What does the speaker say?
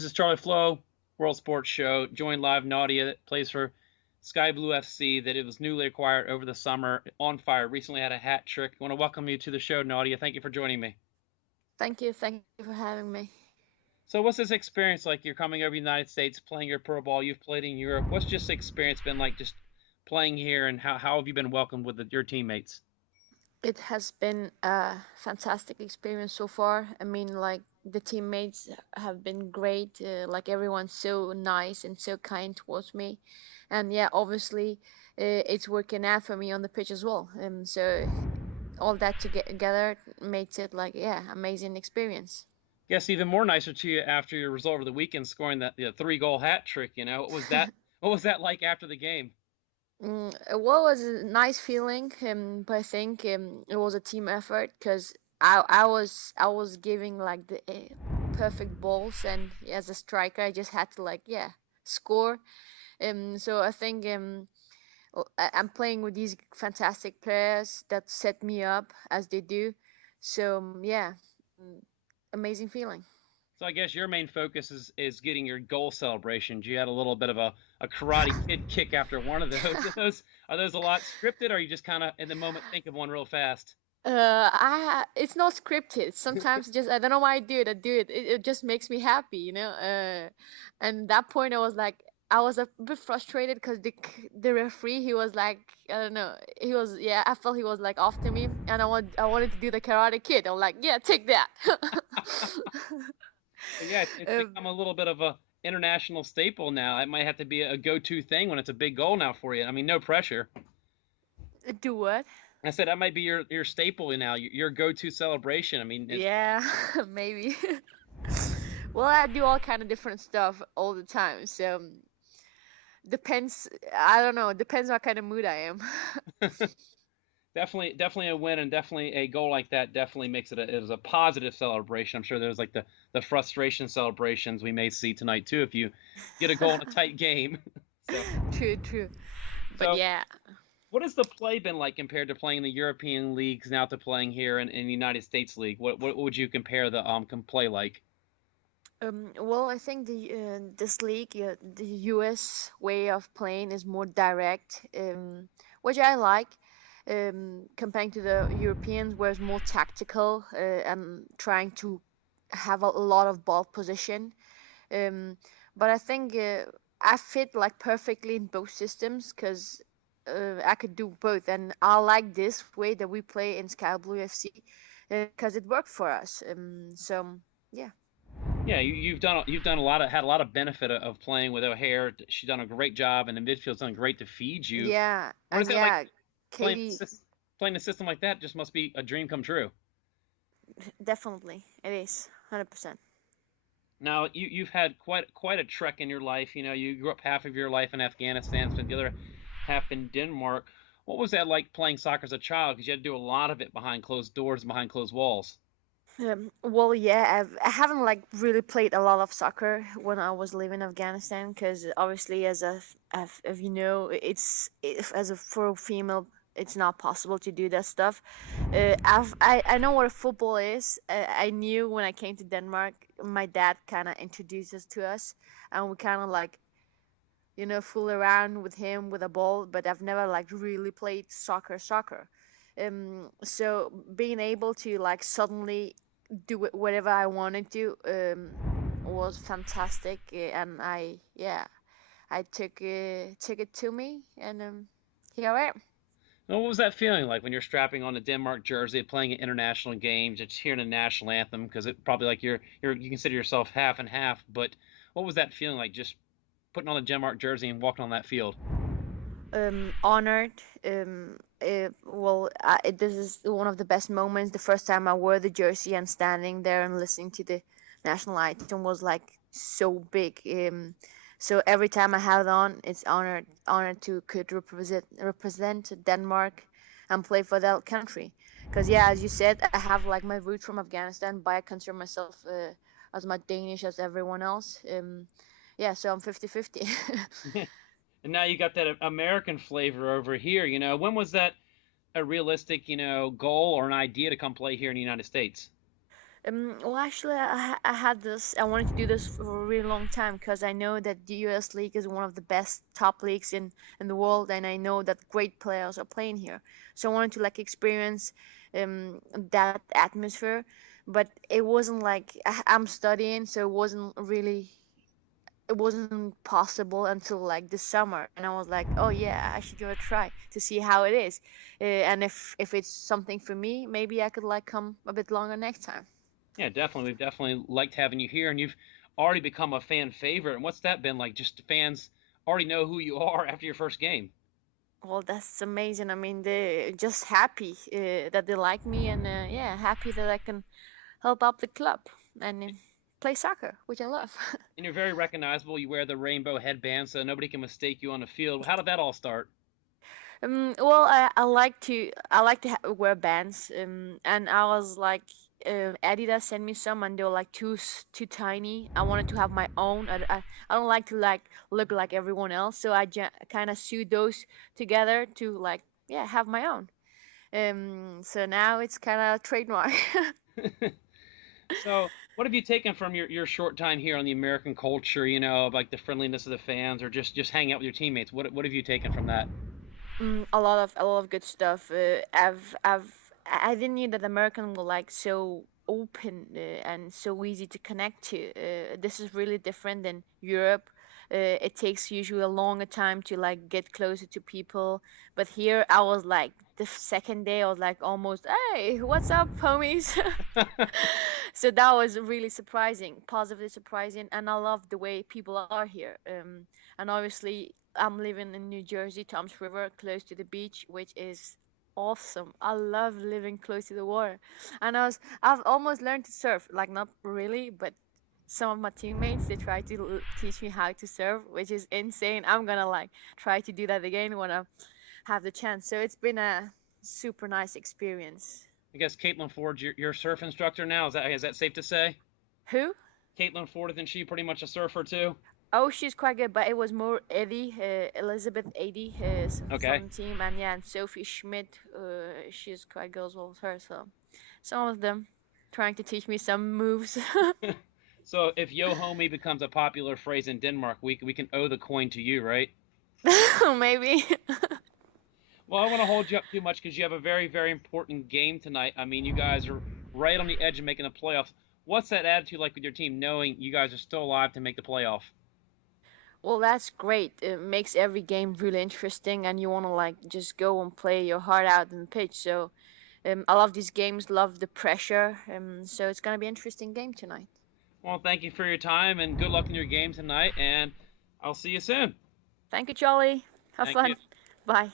This is Charlie Flowe, World Sports Show. Joined live Nadia, that plays for Sky Blue FC, that it was newly acquired over the summer. On fire, recently had a hat trick. I want to welcome you to the show, Nadia. Thank you for joining me. Thank you. Thank you for having me. So, what's this experience like? You're coming over the United States, playing your pro ball. You've played in Europe. What's just the experience been like, just playing here, and how have you been welcomed with your teammates? It has been a fantastic experience so far. I mean, like the teammates have been great. Like everyone's so nice and so kind towards me, and yeah, obviously, it's working out for me on the pitch as well. So all that together makes it like amazing experience. Guess even more nicer to you after your result over the weekend, scoring that 3-goal hat trick. What was that? What was that like after the game? Well, it was a nice feeling, but I think it was a team effort because I was giving like the perfect balls, and as a striker, I just had to like score. So I think I'm playing with these fantastic players that set me up as they do. So mm, amazing feeling. So I guess your main focus is getting your goal celebrations. You had a little bit of a Karate Kid kick after one of those. Are those a lot scripted, or are you just kind of in the moment think of one real fast? It's not scripted. Sometimes just I don't know why I do it. I do it. It just makes me happy, you know. And that point I was like, I was a bit frustrated because the referee he was like, I don't know, he was I felt he was like after me, and I wanted to do the Karate Kid. I'm like, yeah, take that. But yeah, it's become um, a little bit of a international staple now. It might have to be a go-to thing when it's a big goal now for you. I mean, no pressure. do what? I said that might be your staple now, your go-to celebration. I mean, Yeah, maybe. Well, I do all kind of different stuff all the time, so depends. I don't know. Depends what kind of mood I am. definitely a win, and definitely a goal like that definitely makes it a positive celebration. I'm sure there's like the frustration celebrations we may see tonight too if you get a goal in a tight game. so True, true. But so yeah. what has the play been like compared to playing in the European leagues now to playing here in the United States League? What would you compare the play like? Well, I think this league, the US way of playing is more direct, which I like. Comparing to the Europeans, where it's more tactical and trying to have a lot of ball position. Um, but I think I fit like perfectly in both systems because I could do both, and I like this way that we play in Sky Blue FC because it worked for us. So yeah. Yeah, you've done a lot of had a lot of benefit of playing with O'Hare. She's done a great job, and the midfield's done great to feed you. Yeah, What is and that like? yeah, Playing Katie, playing a system like that just must be a dream come true. definitely it is 100%. Now you've had quite a trek in your life. You grew up half of your life in Afghanistan, spent the other half in Denmark. What was that like playing soccer as a child? Because you had to do a lot of it behind closed doors and behind closed walls. Well, yeah, I haven't like really played a lot of soccer when I was living in Afghanistan because obviously, as you know, as a for a female, it's not possible to do that stuff. I know what football is. I knew when I came to Denmark, my dad kind of introduced us to us, and we kind of like fool around with him with a ball, but I've never like really played soccer. So being able to like suddenly do whatever I wanted to was fantastic, and I took it to me, and here I am. Well, what was that feeling like when you're strapping on a Denmark jersey, playing at international games, just hearing a national anthem? Because it probably like you consider yourself half and half, but what was that feeling like just putting on a Denmark jersey and walking on that field? Honored. This is one of the best moments. The first time I wore the jersey and standing there and listening to the national anthem was like so big. So every time I have it on, it's honored to could represent Denmark and play for that country. Because yeah, as you said, I have like my roots from Afghanistan, but I consider myself as much Danish as everyone else. Yeah, so I'm 50-50. And now you got that American flavor over here. When was that a realistic, goal or an idea to come play here in the United States? Well, actually, I had this. I wanted to do this for a really long time because I know that the U.S. League is one of the best top leagues in the world, and I know that great players are playing here. So I wanted to like experience that atmosphere, but it wasn't like I'm studying, so it wasn't possible until like this summer, and I was like, oh yeah, I should give it a try to see how it is, and if it's something for me, maybe I could like come a bit longer next time. Yeah, definitely. We've definitely liked having you here, and you've already become a fan favorite. And what's that been like? Just fans already know who you are after your first game. Well, that's amazing. I mean, they're just happy that they like me, and yeah, happy that I can help out the club and play soccer, which I love. And you're very recognizable. You wear the rainbow headband, so nobody can mistake you on the field. How did that all start? Well, I like to wear bands, and I was like, Adidas sent me some, and they were like too tiny. I wanted to have my own. I don't like to like look like everyone else, so I kind of sewed those together to like yeah have my own. So now it's kind of trademark. So, what have you taken from your short time here on the American culture? You know, like the friendliness of the fans, or just hanging out with your teammates. What have you taken from that? A lot of good stuff. I didn't know that American were like so open and so easy to connect to. This is really different than Europe. It takes usually a longer time to like get closer to people, but here I was like the second day I was like almost, hey, what's up, homies? So that was really surprising, positively surprising, and I love the way people are here. And obviously, I'm living in New Jersey, Tom's River, close to the beach, which is awesome. I love living close to the water, and I've almost learned to surf, like not really, but some of my teammates they try to teach me how to surf, which is insane. I'm gonna like try to do that again when I have the chance. So it's been a super nice experience. I guess Caitlin Ford's your surf instructor now. Is that safe to say? Who? Caitlin Ford, isn't she pretty much a surfer too? Oh, she's quite good, but it was more Eddie, Elizabeth Eddie, Okay. from the team, and yeah, and Sophie Schmidt, she's quite good as well as her. So some of them trying to teach me some moves. So if yo homie becomes a popular phrase in Denmark, we can owe the coin to you, right? Maybe. Well, I don't want to hold you up too much because you have a very important game tonight. I mean, you guys are right on the edge of making the playoffs. What's that attitude like with your team, knowing you guys are still alive to make the playoff? Well, that's great. It makes every game really interesting, and you want to like just go and play your heart out in the pitch. So, I love these games, love the pressure. So it's gonna be an interesting game tonight. Well, thank you for your time and good luck in your game tonight. And I'll see you soon. Thank you, Charlie. Have Thank you. fun. Bye.